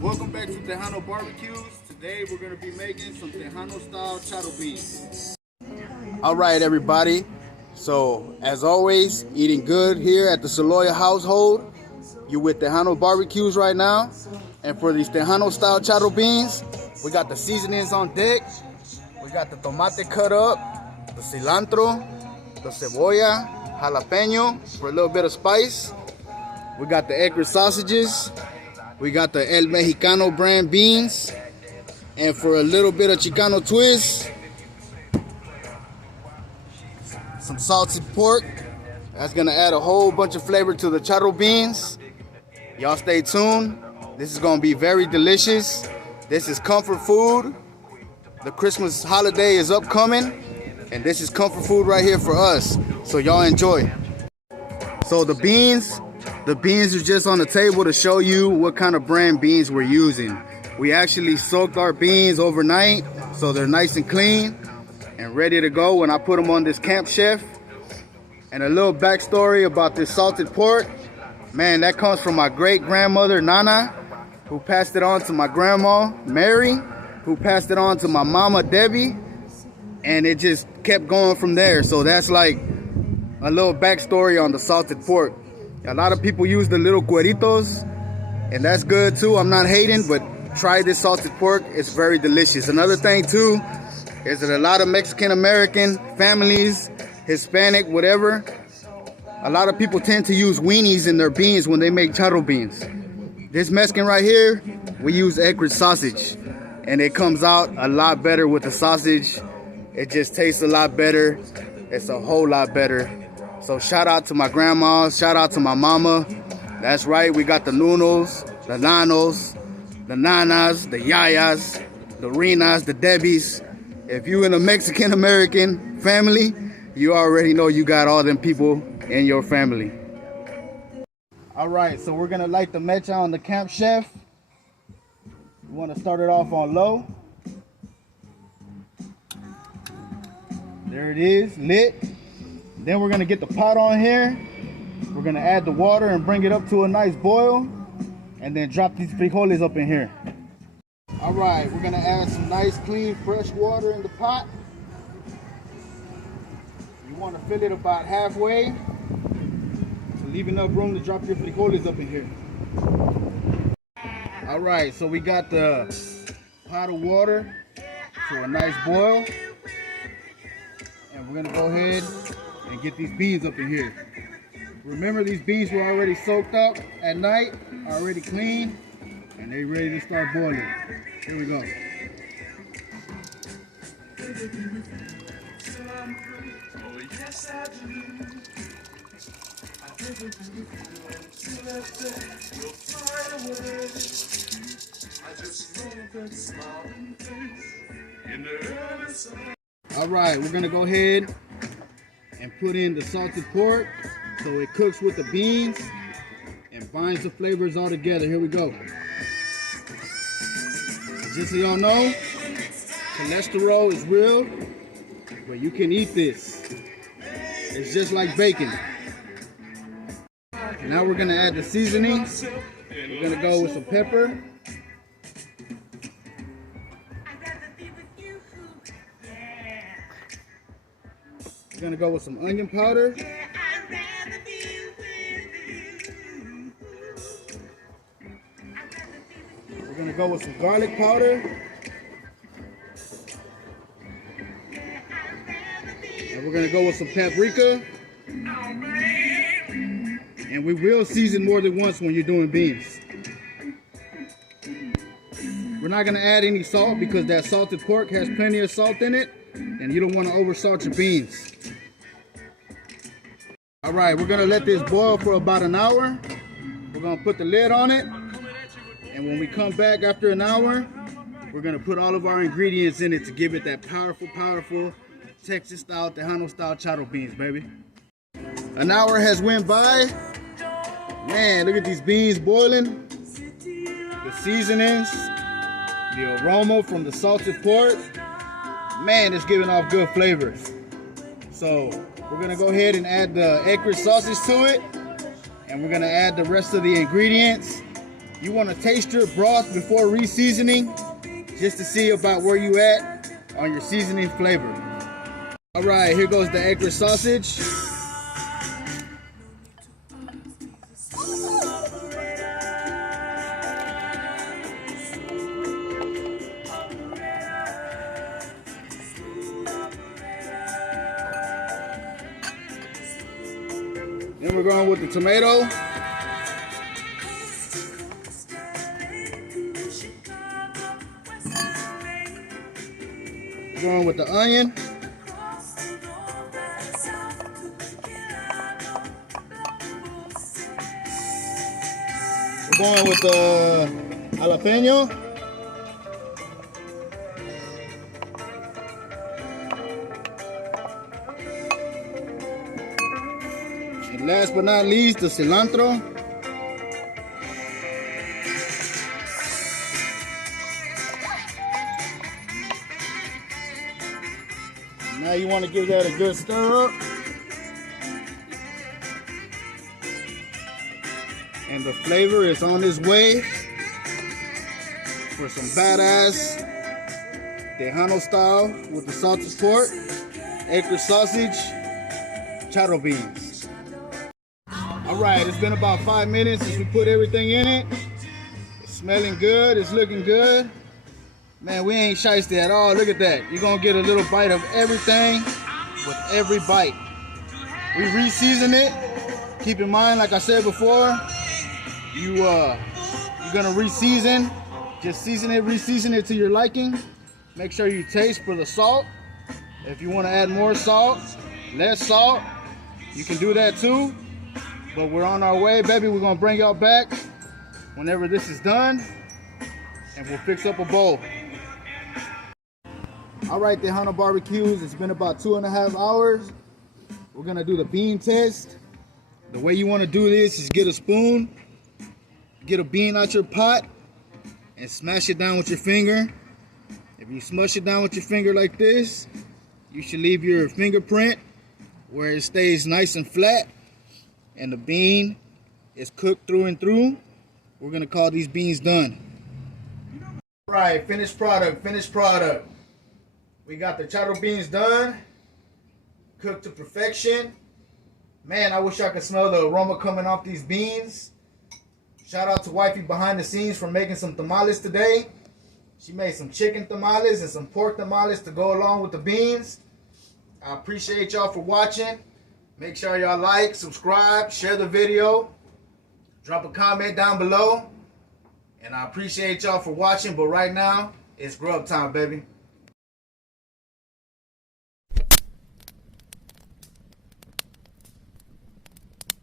Welcome back to Tejano Barbecues. Today we're going to be making some Tejano style charro beans. Alright everybody, so as always, eating good here at the Soloya household. You with Tejano Barbecues right now. And for these Tejano style charro beans, we got the seasonings on deck. We got the tomate cut up, the cilantro, the cebolla, jalapeno for a little bit of spice. We got the Eckrich sausages. We got the El Mexicano brand beans. And for a little bit of Chicano twist, some salted pork. That's gonna add a whole bunch of flavor to the charro beans. Y'all stay tuned. This is gonna be very delicious. This is comfort food. The Christmas holiday is upcoming, and this is comfort food right here for us. So y'all enjoy. So the beans are just on the table to show you what kind of brand beans we're using. We actually soaked our beans overnight, so they're nice and clean and ready to go when I put them on this Camp Chef. And a little backstory about this salted pork. Man, that comes from my great grandmother Nana, who passed it on to my grandma Mary, who passed it on to my mama Debbie, and it just kept going from there. So that's like a little backstory on the salted pork. A lot of people use the little cueritos, and that's good too. I'm not hating, but try this salted pork. It's very delicious. Another thing too is that a lot of Mexican American families, Hispanic, whatever, a lot of people tend to use weenies in their beans when they make charro beans. This Mexican right here, we use Eckrich Sausage, and it comes out a lot better with the sausage. It just tastes a lot better. It's a whole lot better. So shout out to my grandma, shout out to my mama. That's right, we got the Nunos, the Nanos, the Nanas, the Yayas, the Rinas, the Debbies. If you in a Mexican American family, you already know you got all them people in your family. All right, so we're gonna light the mecha on the Camp Chef. We wanna start it off on low. There it is, lit. Then we're gonna get the pot on here. We're gonna add the water and bring it up to a nice boil, and then drop these frijoles up in here. All right, we're gonna add some nice, clean, fresh water in the pot. You wanna fill it about halfway, to leave enough room to drop your frijoles up in here. All right, so we got the pot of water to a nice boil, and we're gonna go ahead and get these beans up in here. Remember, these beans were already soaked up at night, already clean, and they're ready to start boiling. Here we go. All right, we're gonna go ahead and put in the salted pork so it cooks with the beans and binds the flavors all together. Here we go. Just so y'all know, cholesterol is real, but you can eat this. It's just like bacon. Now we're gonna add the seasonings. We're gonna go with some pepper. We're gonna go with some onion powder. We're gonna go with some garlic powder. And we're gonna go with some paprika. And we will season more than once when you're doing beans. We're not gonna add any salt because that salted pork has plenty of salt in it, and you don't want to over salt your beans. All right, we're gonna let this boil for about an hour. We're gonna put the lid on it, and when we come back after an hour, we're gonna put all of our ingredients in it to give it that powerful Texas style, Tejano style charro beans, baby. An hour has went by. Man, look at these beans boiling. The seasonings, the aroma from the salted pork. Man, it's giving off good flavors. So we're gonna go ahead and add the Eckrich sausage to it, and we're gonna add the rest of the ingredients, You want to taste your broth before re-seasoning, just to see about where you at on your seasoning flavor. All right, here goes the Eckrich sausage. Then we're going with the tomato. We're going with the onion. We're going with the jalapeno. And last but not least, the cilantro. Now you want to give that a good stir up. And the flavor is on its way for some badass Tejano style with the salted pork, Eckrich sausage, Charro beans. Alright, it's been about 5 minutes since we put everything in it. It's smelling good, it's looking good. Man, we ain't shysty at all. Look at that. You're gonna get a little bite of everything with every bite. We re-season it. Keep in mind, like I said before, you're gonna re-season. Just season it, re-season it to your liking. Make sure you taste for the salt. If you want to add more salt, less salt, you can do that too. But we're on our way, baby. We're gonna bring y'all back whenever this is done, and we'll fix up a bowl. All right, Tejano barbecues. It's been about 2.5 hours. We're gonna do the bean test. The way you want to do this is get a spoon, get a bean out your pot, and smash it down with your finger. If you smush it down with your finger like this, you should leave your fingerprint where it stays nice and flat, and the bean is cooked through and through. We're gonna call these beans done. All right, finished product, finished product. We got the charro beans done, cooked to perfection. Man, I wish I could smell the aroma coming off these beans. Shout out to wifey behind the scenes for making some tamales today. She made some chicken tamales and some pork tamales to go along with the beans. I appreciate y'all for watching. Make sure y'all like, subscribe, share the video. Drop a comment down below. And I appreciate y'all for watching, but right now, it's grub time, baby.